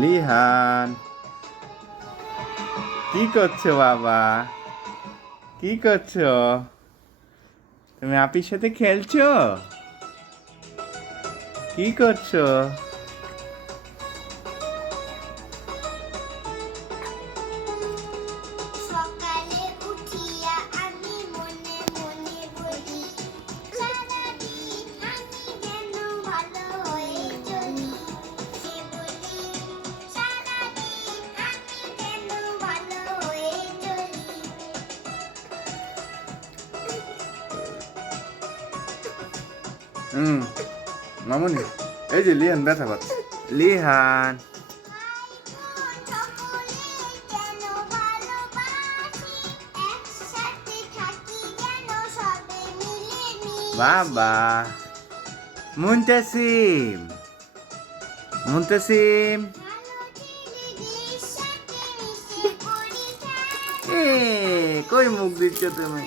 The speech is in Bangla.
লিহান কি করছো বাবা? কি করছো? তুমি আপির সাথে খেলছো? কি করছো? সকালে উঠিয়া আমি মনে মনে বলি, সারাদিন আমি যেন ভালো হয়ে চলি। সে বলি, সারাদিন আমি যেন ভালো হয়ে চলি। মামুনি, এই যে লিহান ব্যথা পাচ্ছে। লিহান ভাই বোন সকলে যেন ভালোবাসি, একসাথে থাকি যেন সবে মিলেমিশে। বাবা মুনতাসিম, মুনতাসিম ভালো ছেলেদের সাথে মিশে করি এ খেলা। কই মুখ দিচ্ছ তুমি?